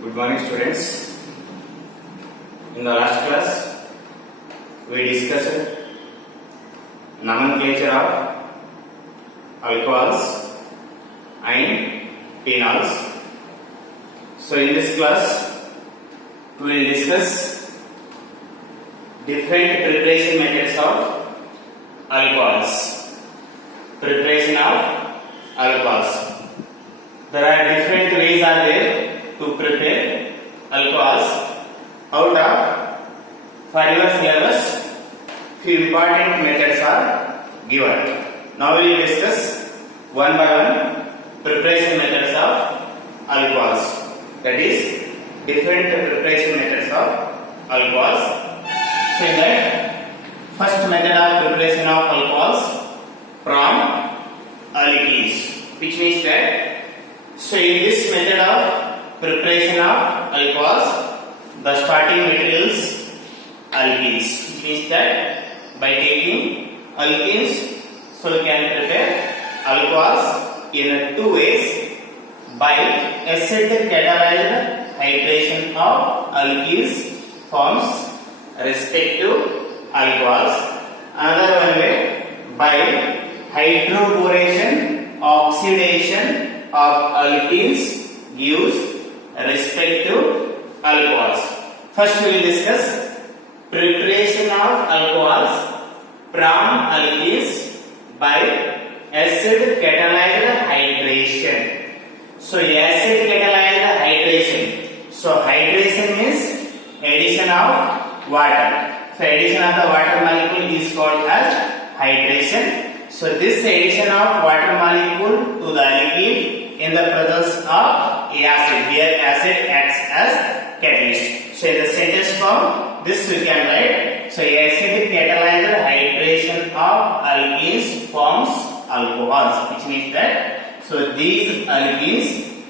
Good morning, students. In the last class, we discussed nomenclature of alcohols and phenols. So, in this class, we will discuss different preparation methods of alcohols. Preparation of alcohols. There are different ways are there to prepare alcohols. Out of for your syllabus, few important methods are given. Now we will discuss one by one preparation methods of alcohols. That is different preparation methods of alcohols. So in that, first method of preparation of alcohols from alkenes, which means that so in this method of preparation of alcohols, the starting materials alkenes, which means that by taking alkenes, so we can prepare alcohols in two ways: by acid catalyzed hydration of alkenes forms respective alcohols. Another one way by hydroboration oxidation of alkenes gives respective alcohols. First we will discuss preparation of alcohols from alkenes by acid catalyzed hydration. So acid catalyzed hydration. So hydration means addition of water. So addition of the water molecule is called as hydration. So this addition of water molecule to the alkene in the presence of acid, where acid acts as catalyst. So in the sentence form, this we can write. So acid catalyzed hydration of alkenes forms alcohols, which means that so these alkenes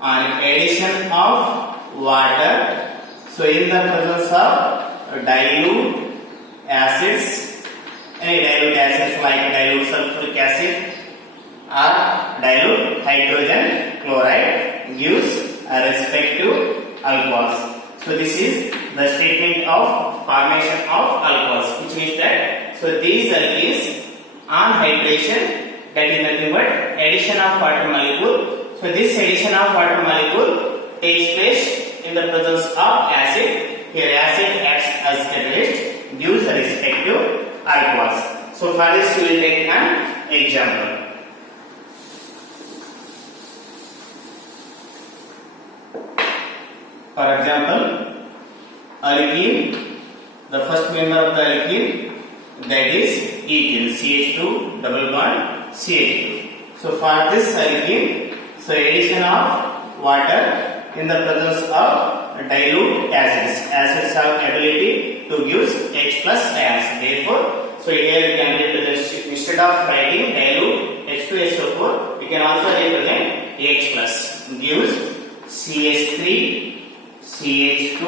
on addition of water. So in the presence of dilute acids. Any dilute acids like dilute sulfuric acid or dilute hydrogen chloride gives a respective alcohols. So this is the statement of formation of alcohols, which means that so these alkenes on hydration, that is nothing but addition of water molecule. So this addition of water molecule takes place in the presence of acid. Here acid acts as catalyst, gives a respective alcohols. So for this we will take an example. For example, alkene, the first member of the alkene, that is ethene, CH2 double bond CH2. So for this alkene, so addition of water in the presence of dilute acids. Acids have ability to give H plus ions. Therefore, so here we can represent, instead of writing dilute H2SO4, we can also represent H plus, gives CH3 CH2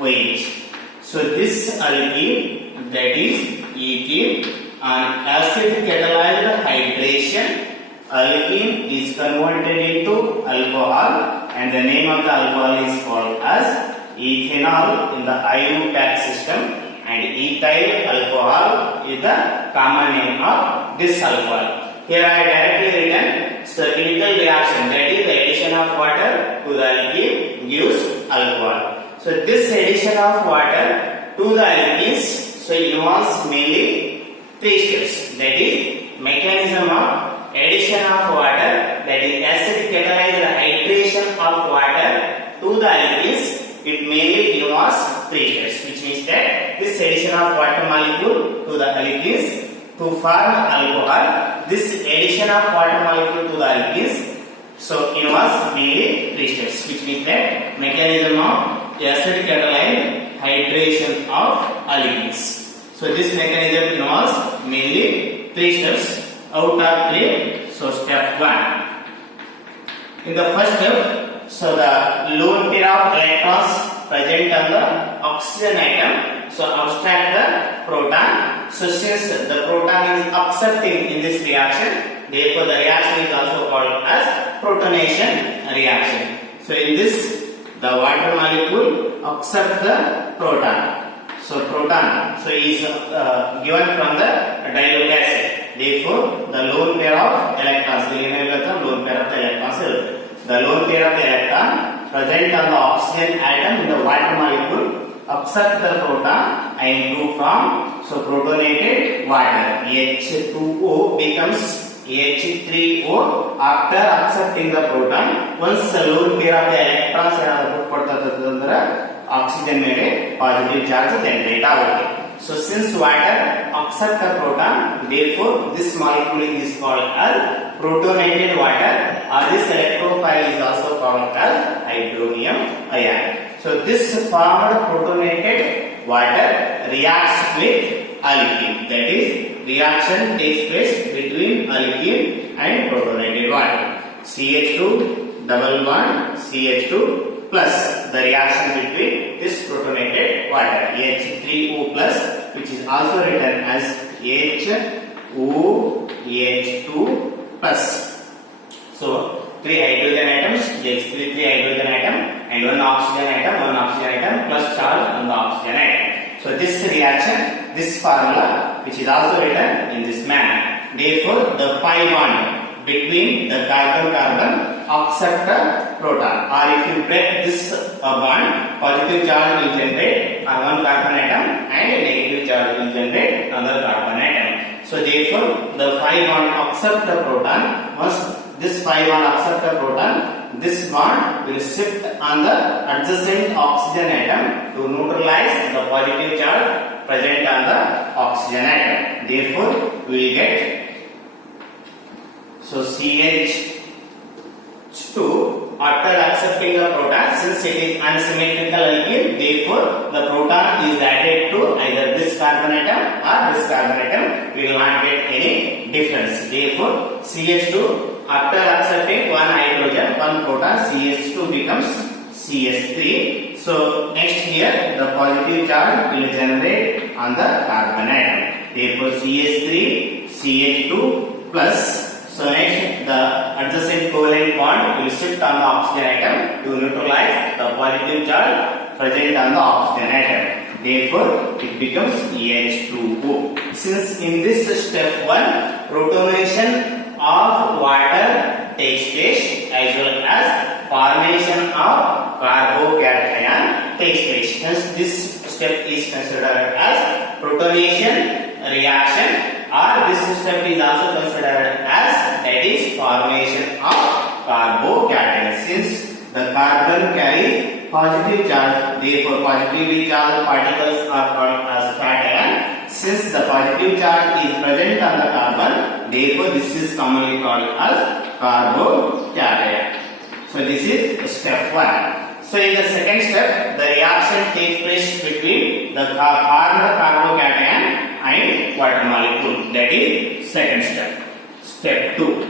OH. So this alkene, that is ethene, on acid catalyzed hydration, alkene is converted into alcohol, and the name of the alcohol is called as ethanol in the IUPAC system, and ethyl alcohol is the common name of this alcohol. Here I directly written so chemical reaction, that is the addition of water to the alkene gives alcohol. So this addition of water to the alkenes so involves mainly three steps, that is mechanism of addition of water, that is acid catalyzed hydration of water to the alkenes. It mainly involves three steps, which means that this addition of water molecule to the alkenes to form alcohol. This addition of water molecule to the alkenes so involves mainly three steps, which means that mechanism of acid catalyzed hydration of alkenes. So this mechanism involves mainly three steps. Out of three, so step 1. In the first step, so the lone pair of electrons present on the oxygen atom, so abstract the proton. So since the proton is accepting in this reaction, therefore the reaction is also called as protonation reaction. So in this the water molecule accept the proton. So proton is given from the dilute acid. Therefore, the lone pair of electrons, lone pair of the electrons, the lone pair of the electron present on the oxygen atom in the water molecule accept the proton and do from protonated water. H2O becomes H3O after accepting the proton. Once the lone pair of the electrons oxygen ಮೇಲೆ positive charge generate ಆಗುತ್ತೆ. So since water accept the proton, therefore this molecule is called as protonated water, or this electrophile is also called as hydronium ion. So this formed protonated water reacts with alkene. That is, reaction takes place between alkene and protonated water. CH2 double bond CH2 plus the reaction between this protonated water H3O plus, which is also written as HOH2 plus. So 3 hydrogen atoms, H3 hydrogen atom and 1 oxygen atom plus charge on the oxygen atom. So this reaction, this formula, which is also written in this manner. Therefore, the pi bond between the carbon accept the proton, or if you break this bond, positive charge will generate on one carbon atom and negative charge will generate another carbon atom. So therefore, the pi bond accept the proton. Once this pi bond accept the proton, this bond will shift on the adjacent oxygen atom to neutralize the positive charge present on the oxygen atom. Therefore, we will get CH2 after accepting the proton, since it is unsymmetrical alkene, therefore the proton is added to either this carbon atom or this carbon atom. We will not get any difference. Therefore, CH2 after accepting one hydrogen, one proton, CH2 becomes CH3. So next here the positive charge will generate on the carbon atom. Therefore, CH3 CH2 plus. So next, the adjacent covalent bond will shift on the oxygen atom to neutralize the positive charge present on the oxygen atom. Therefore, it becomes H2O. Since in this step 1, protonation of water takes place as well as formation of carbocation takes place. Hence, this step is considered as protonation reaction, or this step is also considered as, that is, formation of carbocation. Since the carbon carries positive charge, therefore positively charged particles are called as cation. Since the positive charge is present on the carbon, therefore this is commonly called as carbocation. So this is step 1. So in the second step, the reaction takes place between the formed carbocation and water molecule. That is second step. Step 2.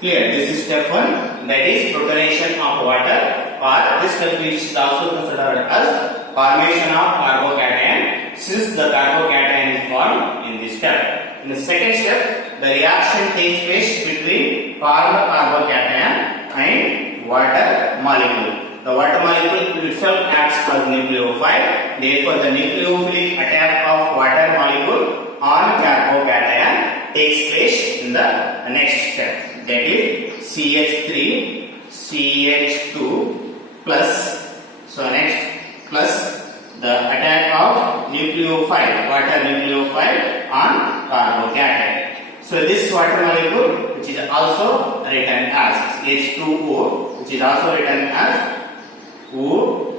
Clear? This is step 1. That is protonation of water, or this step is also considered as formation of carbocation, since the carbocation is formed in this step. In the second step, the reaction takes place between formed carbocation and water molecule. The water molecule itself acts as nucleophile. Therefore, the nucleophilic attack of water molecule on carbocation takes place in the next step. That is CH3 CH2 plus. So next, plus the attack of nucleophile, water nucleophile on carbocation. So this water molecule, which is also written as H2O, which is also written as O,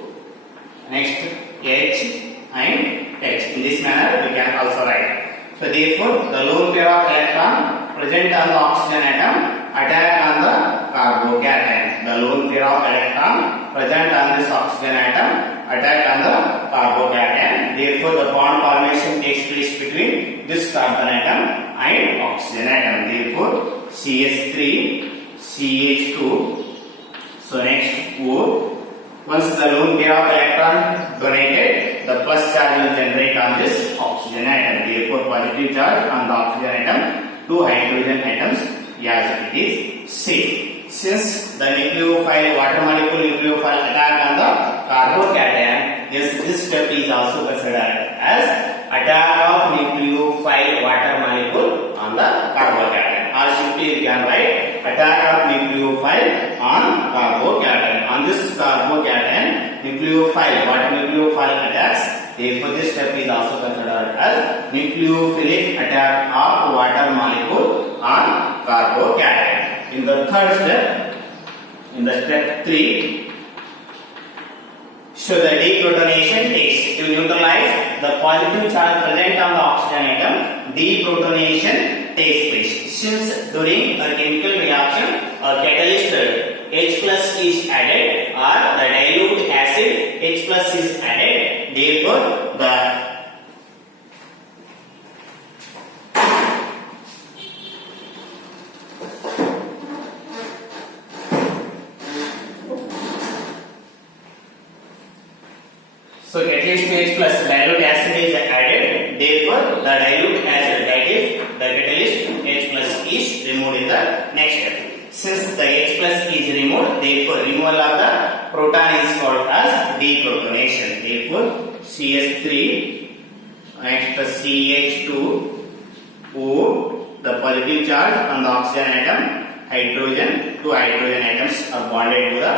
next H and H. In this manner, we can also write. So therefore, the lone pair of electron present on the oxygen atom attack on the carbocation. The lone pair of electron present on this oxygen atom attack on the carbocation. Therefore, the bond formation takes place between this carbon atom and oxygen atom. Therefore, CH3 CH2. So next O. Once the lone pair of electron donated, the plus charge will generate on this oxygen atom. Therefore, positive charge on the oxygen atom, 2 hydrogen atoms, as it is same. since the nucleophile water molecule nucleophile attack on the carbocation, yes, this step is also considered as attack of nucleophile water molecule on the carbocation, or simply you can write attack of nucleophile on carbocation. On this carbocation, nucleophile water nucleophile attacks. Therefore, this step is also considered as nucleophilic attack of water molecule on carbocation. In the third step, in the step 3, so the deprotonation takes to neutralize the positive charge present on the oxygen atom. Deprotonation takes place. Since during a chemical reaction, a catalyst H plus is added, or the dilute acid H plus is added. Therefore, the so catalyst H plus dilute acid is added. Therefore, the dilute acid, that is the catalyst H plus is removed in the next step. Since the H plus is removed, therefore removal of the proton is called as deprotonation. Therefore, CS3 next the CH2O, the positive charge on the oxygen atom, hydrogen, two hydrogen atoms are bonded to the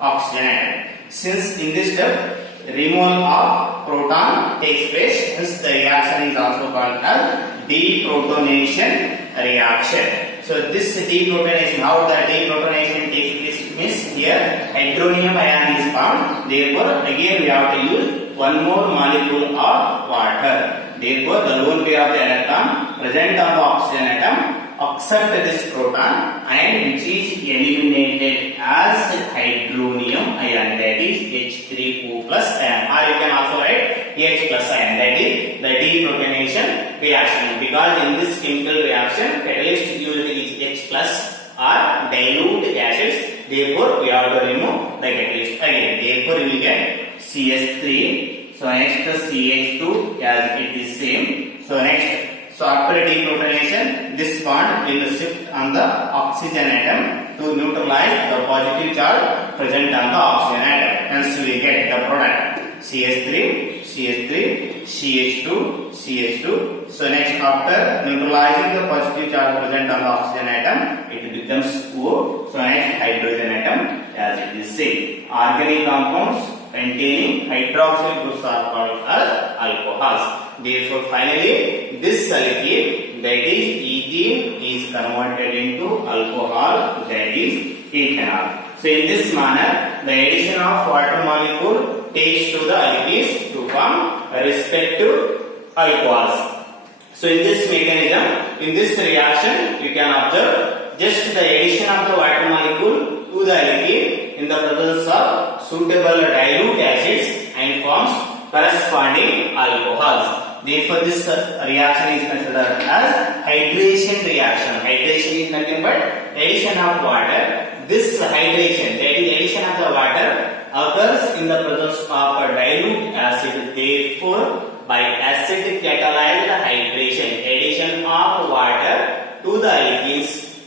oxygen atom. Since in this step removal of proton takes place, hence the reaction is also called as deprotonation reaction. So this deprotonation, how the deprotonation takes place means here hydronium ion is found. Therefore, again we have to use one more molecule of water. Therefore, the lone pair of the electron present on the oxygen atom accept this proton and which is eliminated as hydronium ion, that is H3O plus ion, or you can also write H plus ion, that is the deprotonation reaction. Because in this chemical reaction, catalyst usually is H plus or dilute gases. Therefore, we have to remove the catalyst again. Therefore, we will get CS3. So next CH2 as it is same. So next, so after deprotonation, this bond will shift on the oxygen atom to neutralize the positive charge present on the oxygen atom. Hence we get the product CH3, CH3, CH2, CH2. So next, after neutralizing the positive charge present on the oxygen atom, it becomes O. So next, hydrogen atom as it is same. Organic compounds containing hydroxyl groups are called as alcohols. Therefore, finally, this alkene, that is ethene, is converted into alcohol, that is ethanol. So in this manner, the addition of water molecule takes to the alkenes to form respective alcohols. So in this mechanism, in this reaction, you can observe just the addition of the water molecule to the alkene in the presence of suitable dilute acids and forms corresponding alcohols. Therefore, this reaction is considered as hydration reaction. Hydration is nothing but addition of water. This hydration, that is addition of the water, occurs in the presence of a dilute acid. Therefore, by acid catalyzed hydration, addition of water to the alkenes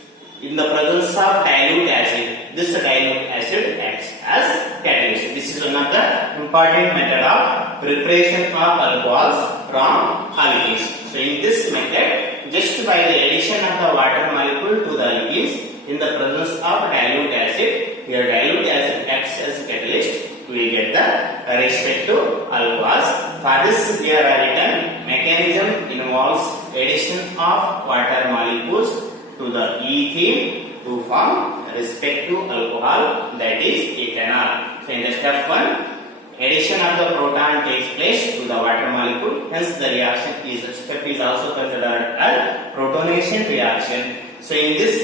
in the presence of dilute acid, this dilute acid acts as catalyst. This is one of the important method of preparation of alcohols from alkenes. So in this method, just by the addition of the water molecule to the alkenes in the presence of dilute acid, here dilute acid acts as catalyst, we get the respective alcohols. For this, here are written mechanism involves addition of water molecules to the ethene to form respective alcohol, that is ethanol. So in the step 1, addition of the proton takes place to the water molecule. Hence, the reaction step is also considered as protonation reaction. So in this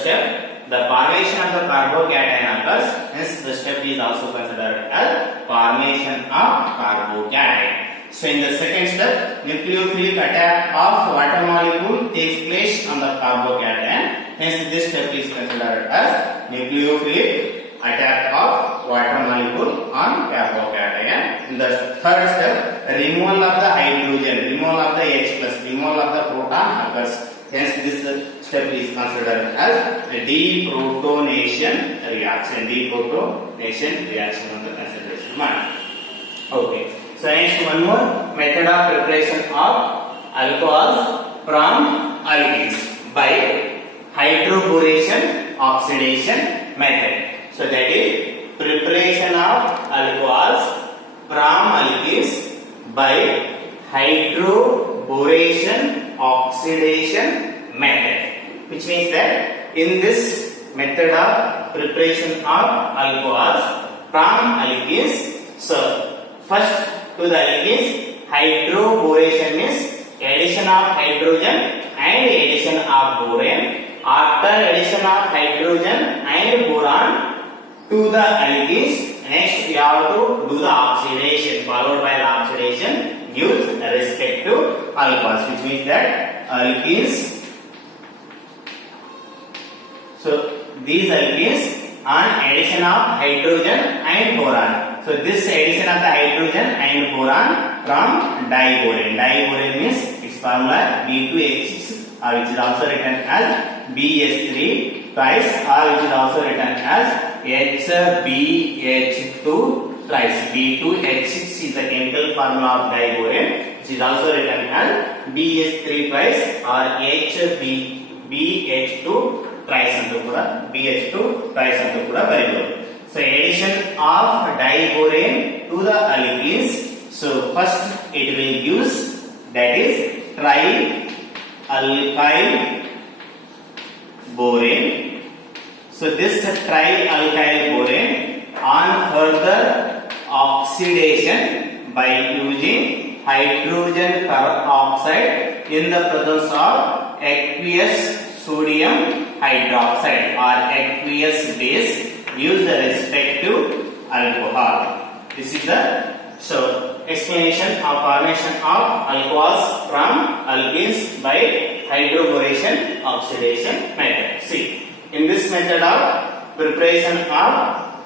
step, the formation of the carbocation occurs. Hence, the step is also considered as formation of carbocation. So in the second step, nucleophilic attack of water molecule takes place on the carbocation. Hence, this step is considered as nucleophilic attack of water molecule on carbocation. In the third step, removal of the hydrogen, removal of the H plus, removal of the proton occurs. Hence, this step is considered as a deprotonation reaction. Deprotonation reaction on the consideration man. Okay. So next one more method of preparation of alcohols from alkenes by hydroboration oxidation method. So that is preparation of alcohols from alkenes by hydroboration oxidation method, which means that in this method of preparation of alcohols from alkenes, so first to the alkenes, hydroboration means addition of hydrogen and addition of boron. After addition of hydrogen and boron to the alkenes, next we have to do the oxidation, followed by the oxidation gives respect to alcohols, which means that alkenes. So these alkenes on addition of hydrogen and boron. So this addition of the hydrogen and boron from diboron. Diboron means its formula B2H6, or which is also written as BS3 twice, or which is also written as HBH2 twice. B2H6 is the chemical formula of diboron, which is also written as BS3 twice or HBH2 twice antu kuda BH2 twice antu kuda baribodu. So addition of diboron to the alkenes. So first it will use, that is trialkyl boron. So this trialkyl boron on further oxidation by using hydrogen peroxide in the presence of aqueous sodium hydroxide or aqueous base gives the respective alcohol. This is the explanation of formation of alcohols from alkenes by hydroboration oxidation method. See, in this method of preparation of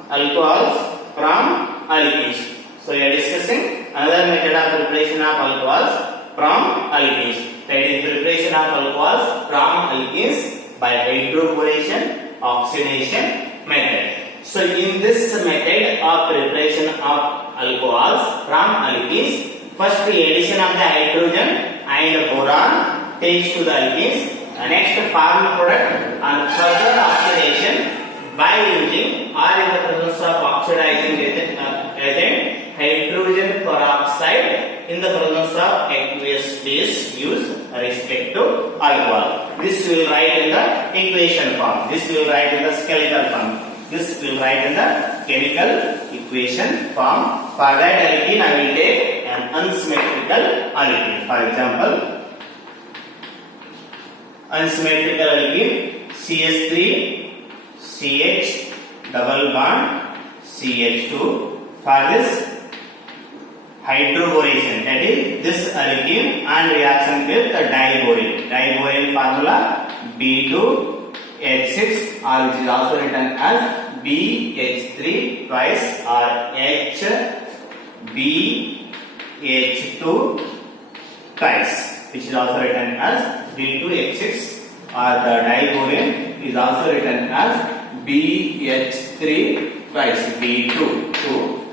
alcohols from alkenes, so we are discussing another method of preparation of alcohols from alkenes, that is preparation of alcohols from alkenes by hydroboration oxidation method. So in this method of preparation of alcohols from alkenes, first the addition of the hydrogen and boron takes to the alkenes. Next form product and further oxidation by using or in the presence of oxidizing agent hydrogen peroxide in the presence of aqueous base gives respect to alcohol. This will write in the equation form. This will write in the skeletal form. This will write in the chemical equation form. For that alkene, I will take an unsymmetrical alkene. For example, unsymmetrical alkene CH3 CH double bond CH2. For this hydroboration, that is this alkene and reaction with the diboron. Diboron formula B2H6, or which is also written as BH3 twice or HBH2 twice, which is also written as B2H6, or the diboron is also written as BH3 twice B2.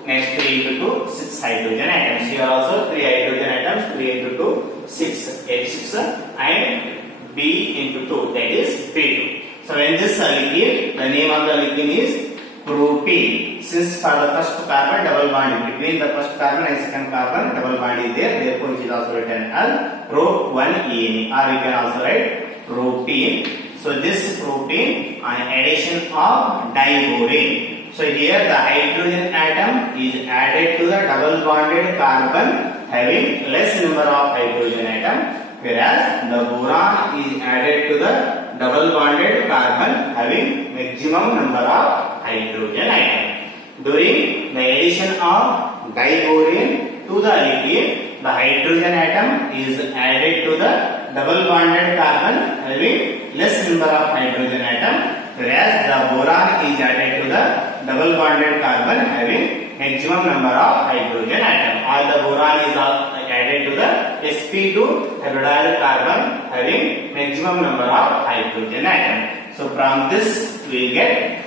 Next 3 into 2, 6 hydrogen atoms. Here also 3 hydrogen atoms, 3 into 2, 6 H6 and B into 2, that is B2. So when this alkene, the name of the alkene is propene. Since for the first carbon double bond between the first carbon and second carbon double bond is there, therefore it is also written as pro1ene, or you can also write propene. So this propene on addition of diboron. So here the hydrogen atom is added to the double bonded carbon having less number of hydrogen atom, whereas the boron is added to the double bonded carbon having maximum number of hydrogen atom. During the addition of diboron to the alkene, the hydrogen atom is added to the double bonded carbon having less number of hydrogen atom, whereas the boron is added to the double bonded carbon having maximum number of hydrogen atom, or the boron is added to the sp2 hydroxyl carbon having maximum number of hydrogen atom. So from this we will get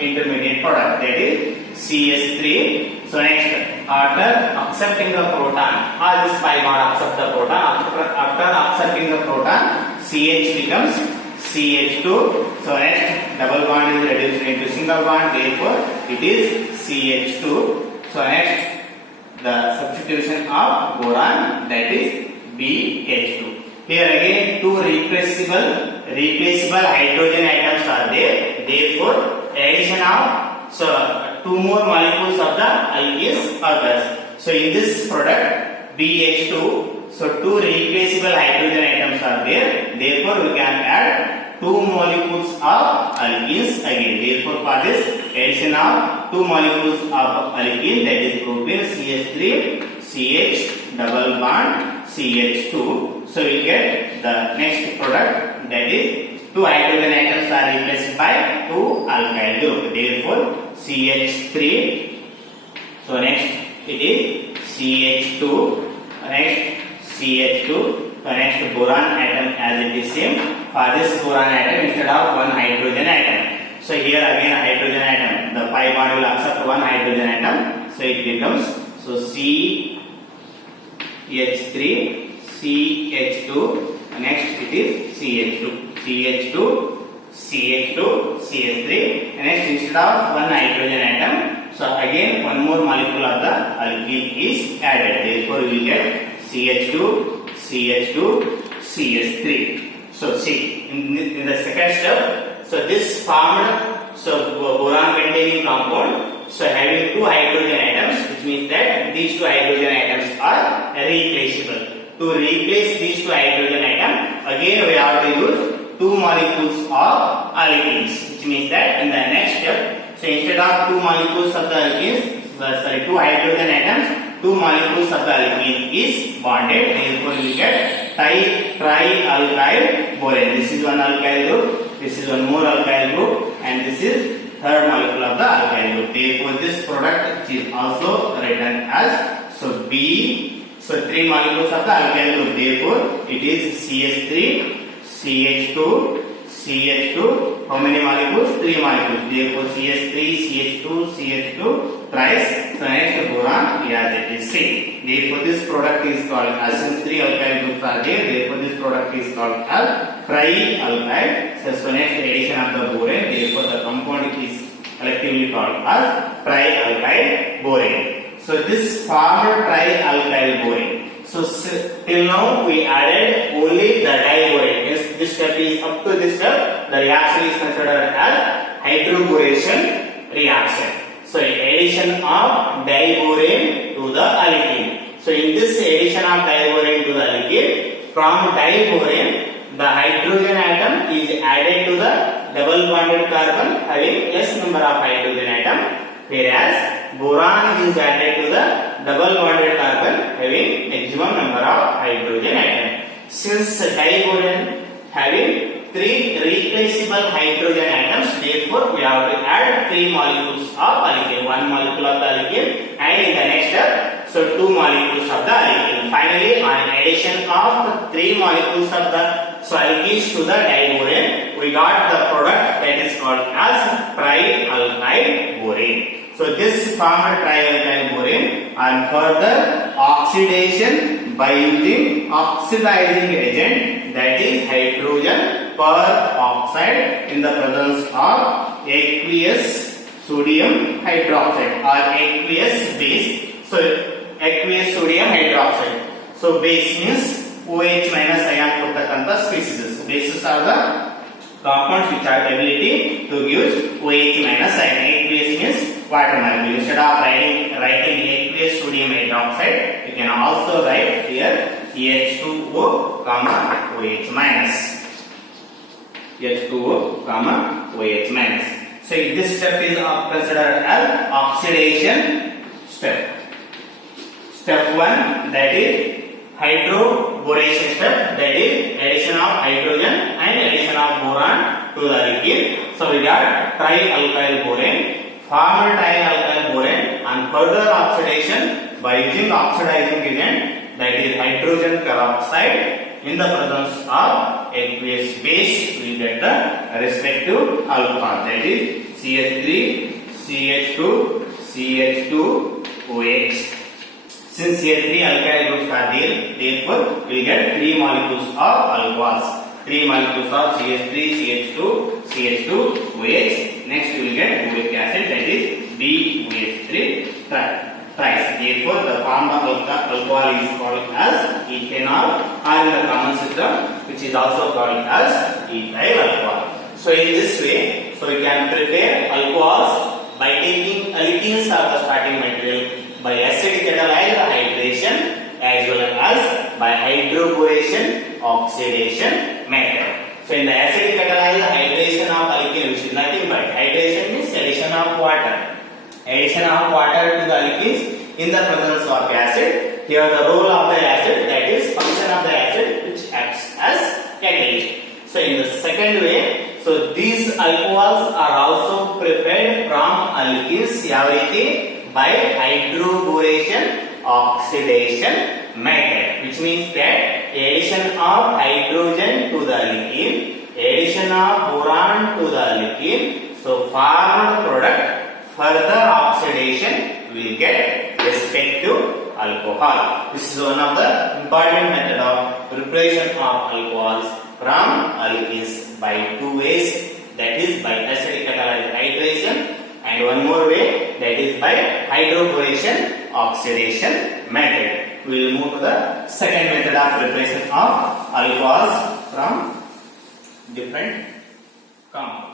intermediate product, that is CH3. So next, after accepting the proton, all this 5 bond accept the proton. After accepting the proton, CH becomes CH2. So next, double bond is reduced into single bond, therefore it is CH2. So next, the substitution of boron, that is BH2. Here again, two replaceable hydrogen atoms are there. Therefore, addition of two more molecules of the alkenes occurs. So in this product BH2, so two replaceable hydrogen atoms are there. Therefore, we can add two molecules of alkenes again. Therefore, for this addition of two molecules of alkene, that is propane CH3 CH double bond CH2. So we get the next product, that is two hydrogen atoms are replaced by two alkyl group. Therefore CH3. So next it is CH2. Next CH2. So next boron atom as it is same. For this boron atom, instead of one hydrogen atom, so here again hydrogen atom, the pi bond will accept one hydrogen atom. So it becomes CH3 CH2. Next it is CH2 CH2 CH2 CH3. Next, instead of one hydrogen atom, so again one more molecule of the alkene is added. Therefore we will get CH2 CH2 CH3. So see, in the second step, so this formed boron containing compound, so having two hydrogen atoms, which means that these two hydrogen atoms are replaceable. To replace these two hydrogen atoms, again we have to use two molecules of alkenes, which means that in the next step, so instead of two molecules of the alkenes, two hydrogen atoms, two molecules of the alkene is bonded. Therefore we get tri-alkyl borane. This is one alkyl group, this is one more alkyl group, and this is third molecule of the alkyl group. Therefore this product is also written as B. So three molecules of the alkyl group. Therefore it is CH3 CH2 CH2. How many molecules? Three molecules. Therefore CH3 CH2 CH2 thrice. So next boron as it is same. Therefore this product is called, as since three alkyl groups are there, therefore this product is called as tri-alkyl. So next addition of the borane, therefore the compound is collectively called as tri-alkyl borane. So this formed tri-alkyl borane. So till now we added only the diborane. This step is, up to this step, the reaction is considered as hydroboration reaction. So addition of diborane to the alkene. So in this addition of diborane to the alkene, from diborane the hydrogen atom is added to the double bonded carbon having less number of hydrogen atom, whereas boron is added to the double bonded carbon having maximum number of hydrogen atom. Since diborane having three replaceable hydrogen atoms, therefore we have to add three molecules of alkene, one molecule of the alkene, and in the next step, so two molecules of the alkene. Finally, on addition of three molecules of the alkenes to the diborane, we got the product that is called as tri-alkyl borane. So this formed tri-alkyl borane, and further oxidation by using oxidizing agent, that is hydrogen peroxide in the presence of aqueous sodium hydroxide or aqueous base. So aqueous sodium hydroxide. So base means OH minus ion kottaqanta species. Bases are the compounds which have ability to give OH minus ion. Aqueous means water molecule. Instead of writing aqueous sodium hydroxide, you can also write here H2O, OH minus. H2O, OH minus. So this step is considered as oxidation step. Step 1, that is hydroboration step, that is addition of hydrogen and addition of boron to the alkene. So we got tri-alkyl borane, formed tri-alkyl borane, and further oxidation by using oxidizing agent that is hydrogen peroxide. In the presence of aqueous base, we get the respective alcohol, that is CH3, CH2, CH2, OH. Since here 3 alkyl groups are there, therefore we get 3 molecules of alcohols. 3 molecules of CH3, CH2, CH2, OH. Next we will get uric acid, that is BOH3 thrice. Therefore the form of alcohol is called as ethanol, or in the common system which is also called as ethyl alcohol. So in this way, so we can prepare alcohols by taking alkenes as the starting material, by acidic catalyzed hydration, as well as by hydroboration oxidation method. So in the acidic catalyzed hydration of alkene, which is nothing but hydration means addition of water. Addition of water to the alkenes in the presence of acid. Here the role of the acid, that is function of the acid, which acts as catalyst. So in the second way, so these alcohols are also prepared from alkenes by hydroboration oxidation method, which means that addition of hydrogen to the alkene, addition of boron to the alkene, so formed product, further oxidation will get respective alcohol. This is one of the important method of preparation of alcohols from alkenes by 2 ways, that is by acidic catalyzed hydration, and one more way, that is by hydroboration oxidation method. We will move to the second method of preparation of alcohols from different compounds.